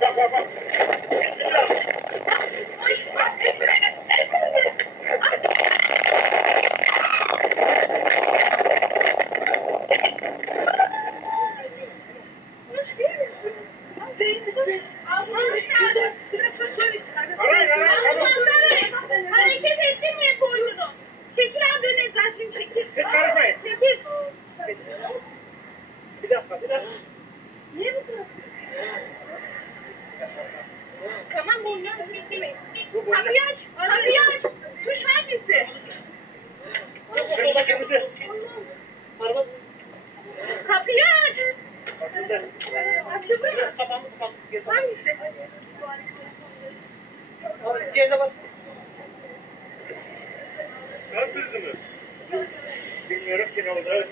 Bak bak bak. Hareket ettirmeye koyunu. Çekil abi önünden şimdi çekil. Siz karışmayın. Çekil. Bir dakika bir dakika. Niye bu kadar? Tamam boynuna çekilmeyin. Kapıyı aç. Kapıyı aç. Tuş hangisi? Şurada kırmızı. Araba. Kapıyı aç. Açıldı mı? Tamam tamam. Hangisi? Abi diğerine bak. Kalp krizi mi? Bilmiyorum ki ne oldu.